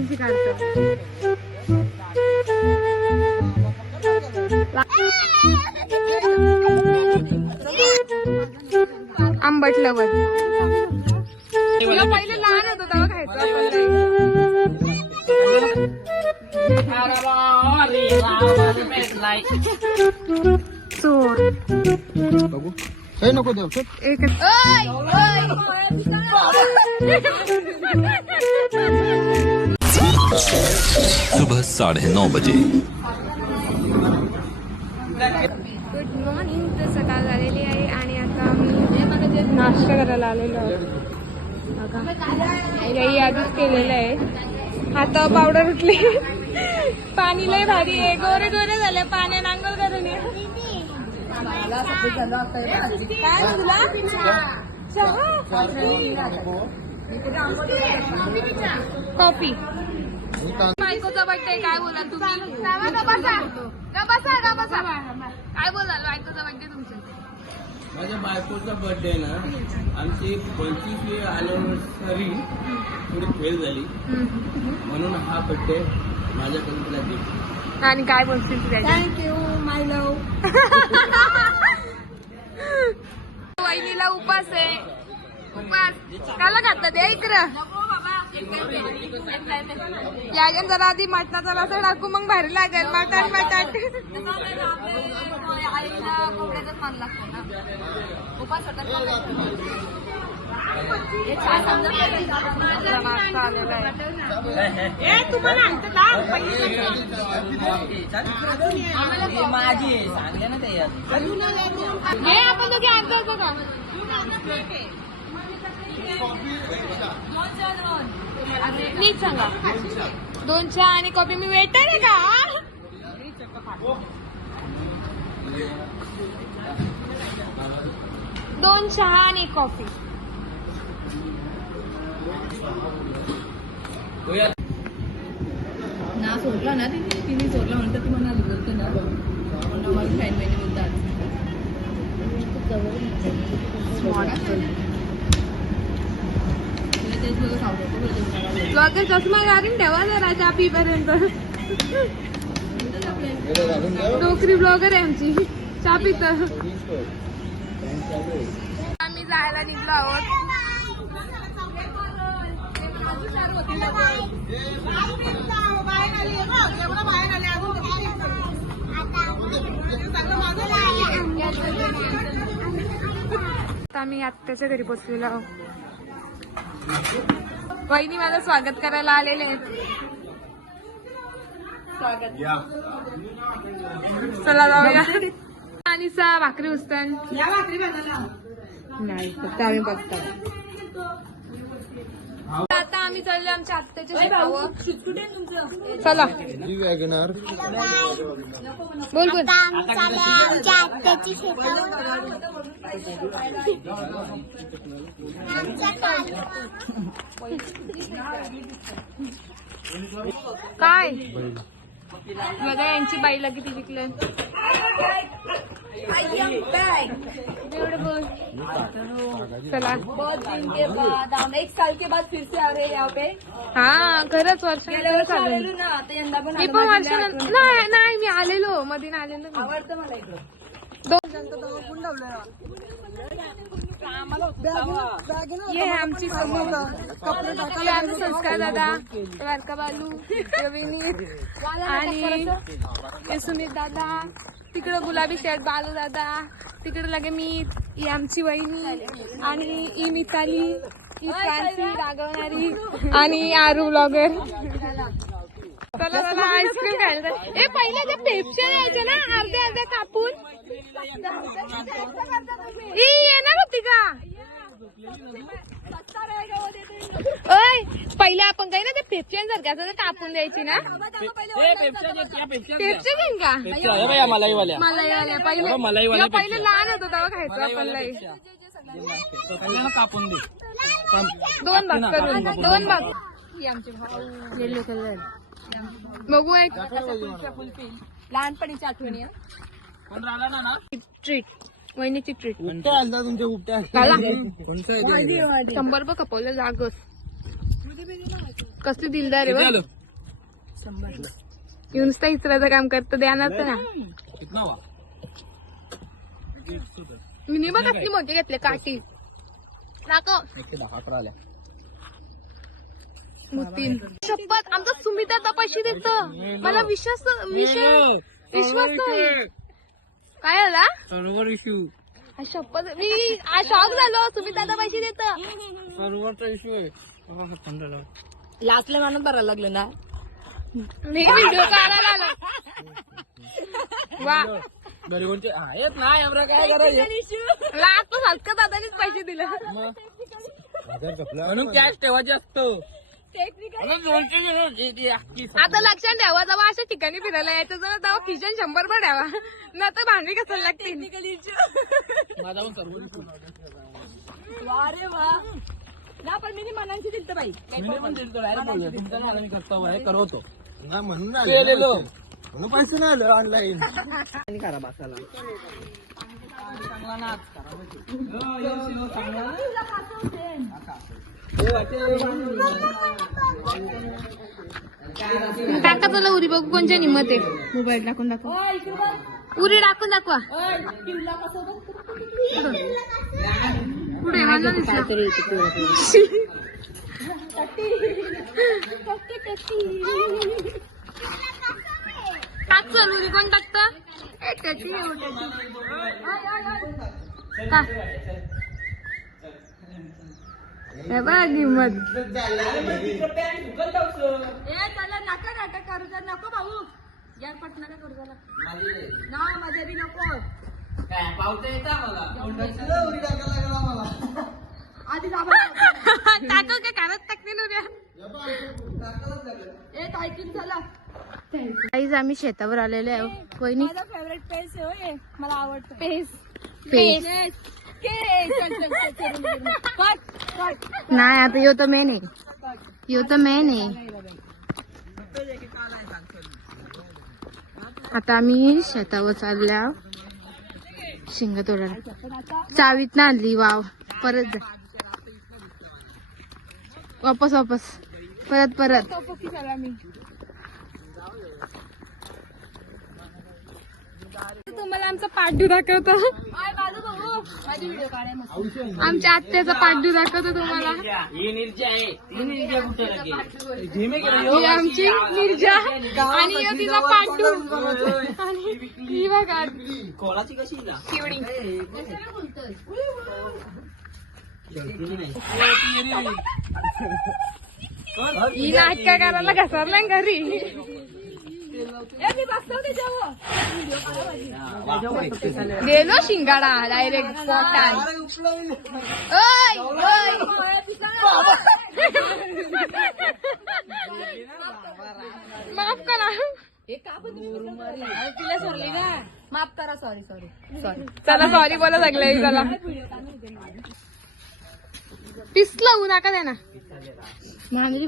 Selfie काढतो. आंबट लवण पहिले लहान होतो तेव्हा खायचं चोर बघू हे नको देऊ एक सुबह 9:30 बजे. Good morning. तर सकाळ झालेली आहे आणि आता आम्ही नाश्ता करायला आलेलो आहोत. याही आधीच केलेलं आहे. हाता पावडर उठली. पाणी लय भारी आहे. गोरे गोरे झाले पाण्यात आंघोळ करून ये. काय तुला कॉफी. बायकोचा बर्थडे काय बोलाल तुम्ही? काय बोलाल बायकोचा बर्थडे तुमचा? माझ्या बायकोचा बर्थडे ना आमची 25वी अॅनिव्हर्सरी थोडी फेल झाली म्हणून हा बर्थडे माझ्याकडून तुला गिफ्ट. आणि काय बोलशील थँक्यू माय लव्ह. वहिनीला उपास आहे. उपास त्याला घातलं ते इकडं लागेल जरा आधी मटणाचा रसा टाकू मग भारी लागेल. मटण तुम्हाला माझी सांगले ना ते आपण दोघे आणतो बघा. नीट सांगा. 2 चहा आणि कॉफी. मी वेटर आहे का? 2 चहा आणि कॉफी. ना सोडला ना तिने सोडला म्हणतात ती म्हणाली बोलते ना मला फ्रेंड बहिणी बोलतात. ब्लॉगर चष्मा घालून ठेवा जरा चहा पीपर्यंत. नोकरी ब्लॉगर आहे आमची. चहा पित आम्ही जायला निघलो आहोत. आम्ही आत्याच्या घरी पोचलेलो आहोत. वहिनी माझं स्वागत करायला आलेले आहेत. चला जाऊया. आणि भाकरी उचतान नाही फक्त आम्ही बघतात. आता आम्ही चाललो आमच्या आत्याच्या शेतावर. चला वॅगनार बोल बोल. काय बघा यांची बाईला किती विकलं. बोल. चला. एक साल के बाद फिर से आ रहे हैं यहाँ पे. हा खरंच वर्षानंतर चालू. ना आता यंदा पण मी पण वर्षानंतर नाही मी आलेलो मध्ये आलेलो. आवडतं मला इकडं. ये है आमची समोर. आमचे संस्कार दादा, वारका बालू, विनीत आणि सुमित दादा. तिकडं गुलाबी शर्ट बालू दादा. तिकडे लगे मी. ही आमची वहिनी आणि ही मिताली, ही फ्रान्सी रागवणारी आणि आरू ब्लॉगर. चला चला आईस्क्रीम खायला. ए पहिले ते पेप्सी द्यायचे ना अर्ध्या अर्ध्या कापून. येणार होती का? ओय पहिले आपण काही ना ते पेप्सी सारख्या कापून द्यायची ना. पेप्सी देईन का? मलाई पहिले लहान होतो तेव्हा खायचं आपण लई. 2 भाग करून 2 भाग. आमचे भाऊ येल्लो कलर. बघू एक लहानपणीची आठवणी. ट्रीट. वहिनीची ट्रीट. तुमच्या उपट्या 100 रुपये खपवलं जागच. कसली दिलदार आहे बघ. येऊन नुसतं इचराचं काम करतं ध्यानात ना. मी बघ कसली मोठी घेतले काठी दाखव. मोतीन शपथ आमचा सुमिता तपाशी देत. मला विश्वास नाही. काय आला शपथ मी शॉक झालो. सुमिता तपाशी देत. लास्टला मानून भरायला लागलं ना. मी व्हिडिओ काढायला आला. वा लास्ट हलका दादानीच पैसे दिले म्हणून कॅश ठेवायचे असतो. आता लक्षात ठेवा जेव्हा अशा ठिकाणी फिरायला यायचं जरा तेव्हा खिशन 100 पण ठेवा न तर भांडी कसायला लागतील. माझा पण सर्व अरे वा ना पण मी मनांची दिलत बाई. मी करतो करवतो म्हणून केलेलो म्हणून पैसे नाही आले ऑनलाईन. करा बसायला टाका चला उरी बघू कोणच्या निमत आहे. मोबाईल टाकून दाखवा. उरी टाकून दाखवा. पुढे मला दिसलं. टाक चल उरी कोण टाकत. बघा किंमत. नाका नाटक करू तर नको भाऊ. यार पट नका करू त्याला ना माझ्या बी नको. आधी टाक काय कानात टाकतील उद्या. एक ऐकून झाला. काहीच आम्ही शेतावर आलेलो आहे. वहिनी माझा फेवरेट पेस आहे. मला आवडतं पेस नाही आता यो तर मेन आहे. आता आम्ही शेतावर चालल्या शेंगा तोडायला. चावीत ना आणली. वाव परत जा. वापस परत तुम्हाला आमचा पाठू दाखवतो. आमच्या आत्याचा पाठू दाखवतो तुम्हाला. ही आमची निर्जा आणि तिचा पाठू आणि ही बघा शिवडी. ही नाटका करायला घसरल्या घरी. गेलो शिंगाडा डायरेक्ट पोटात. माफ करा. तिला सोडली का. माफ करा. सॉरी चला सॉरी बोला सगळे. चला पिसलं होऊ नका त्यांना. भारी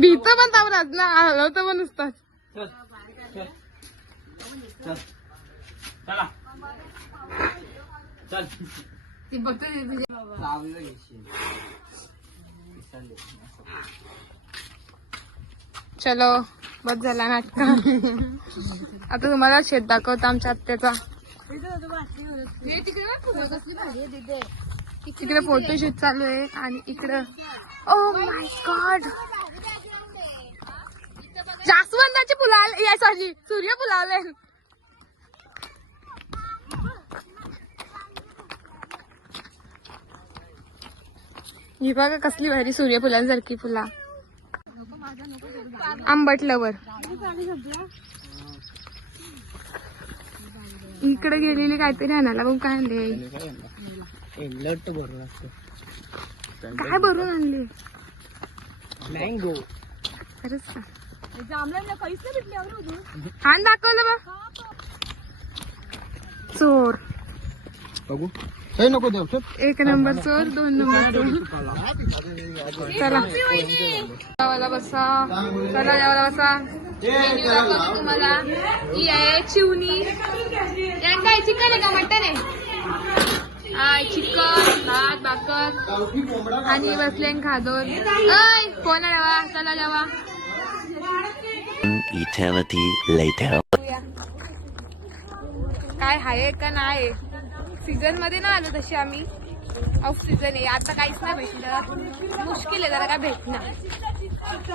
भीत पण तावराच ना हलवतं पण नुसताच. चलो बस झाला नाटका. आता तुम्हाला शेत दाखवतो आमच्या आत्याचा. तिकडे फोटोशूट चालू आहे आणि इकडं ओ माय गॉड जास्वंदाची फुलं आले. सॉरी सूर्यफुलं आले. ही बघा कसली भारी सूर्यफुलांसारखी फुला. आंबट लवर. इकडे गेलेली काहीतरी आणायला बघ. काय आणले. काय भरून आणली. मँगो खरंच का. जांभळ्यांना काहीच नाही भेटले. आण दाखवलं बघ. चोर बघू काही नको देऊ. 1 नंबर चोर 2 नंबर चोर. चला जेवायला बसा. चला जेवायला बसा. मेन्यू दाखवतो तुम्हाला. ही आहे चिवणी. या आणि काय चिकन आहे का मटन आहे? चिकन भात भाकर आणि बसले खादोर. कोण आला चला जेवा. Eternity later. काय आहे का नाही सीझन मध्ये ना आलो तशी आम्ही. ऑफ सीझन आहे आता काहीच नाही भेटलं. मुश्किल आहे जरा काय भेटणार.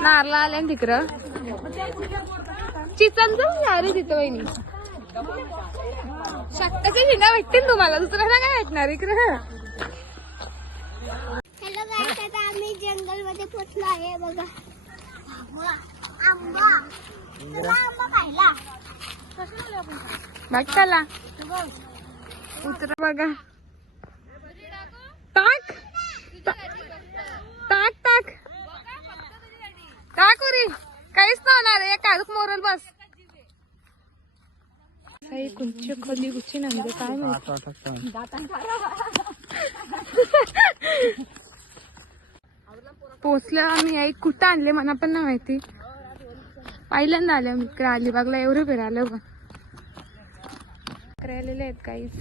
नारला आल्या ना तिकडं चिचन जाऊन या रे तिथं वहिनी. शक्ताची शिंगा भेटतील तुम्हाला दुसरं ना काय भेटणार इकडं. हॅलो गाईस, आता आम्ही जंगल मध्ये पोहोचलो आहे. बघा आंबा, चला आंबा खायला. बघ चला उतरा बघा. टाक टाक टाक टाक उरी काहीच नाही होणार आहे. काढूक मोरल बस. कुंची खोली गुच्ची नंदे काय माहिती. पोचलं आम्ही. आई कुठं आणले मला पण नाही माहिती. पहिल्यांदा आले आम्ही इकडे अलिबागला. एवढे फिरायला बघा करायलेले आहेत काहीच.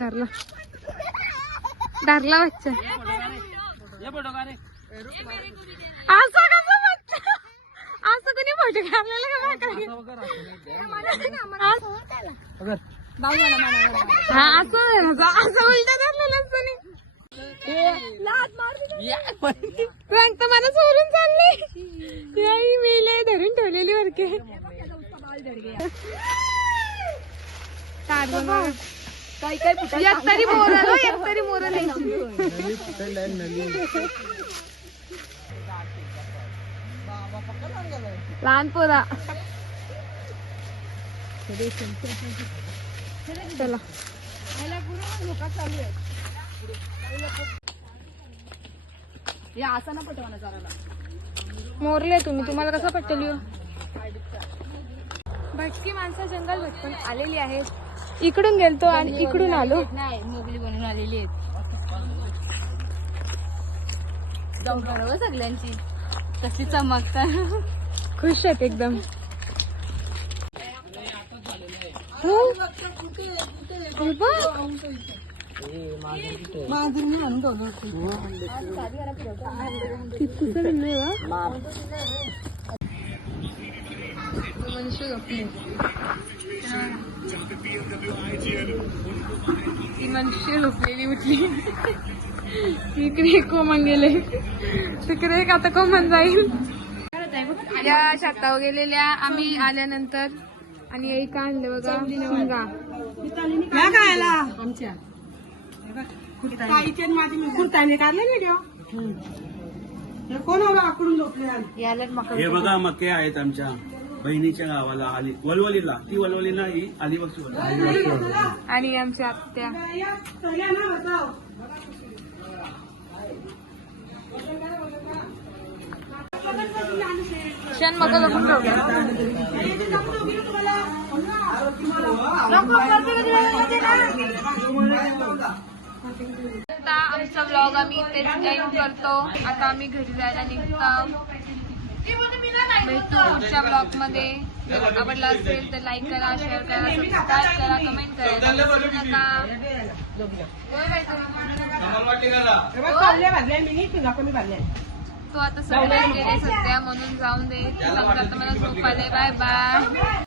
धरला धरला बच्चा. असं कसं बच्चा असं कोणी फोटो काढलेला हा असं असं उलट धरलेलं असतं. तर मला सोडून चालले मेले धरून ठेवलेली वरके. तरी मोरल तरी मोरल. लहान पोरा चला मोरले तुम्ही. तुम्हाला कसं पटली हो? भटकी माणसं जंगल भटकून आलेली आहेत. इकडून गेलतो आणि इकडून आलो. मोगली बनून आलेली आहेत सगळ्यांची. कशी चमकतात. खुश आहेत एकदम. मनुष्य झोपले. ती मनुष्य झोपलेली उठली. इकडे कोमन गेले तिकडे एक आता कोमन जाईल. या शातावर गेलेल्या आम्ही आल्यानंतर आणि एक आणलं बघा शिंगा. आमच्या कुर्ताने काढले व्हिडिओ. कोण आकडून झोपले. हे बघा मके आहेत आमच्या बहिणीच्या गावाला आली वलवलीला. ती वलवली नाही अलिबाग. आणि आमच्या आत्या क्षण मग लपून आता आमचा व्लॉग आम्ही इथेच एंड करतो. आता आम्ही घरी जायला निघतो. भेटू पुढच्या ब्लॉग मध्ये. जर आवडला असेल तर लाईक करा, शेअर करा, सबस्क्राईब करा, कमेंट करा. तो आता सगळ्या गेले सध्या म्हणून जाऊन दे. मला झोप आले. Bye bye.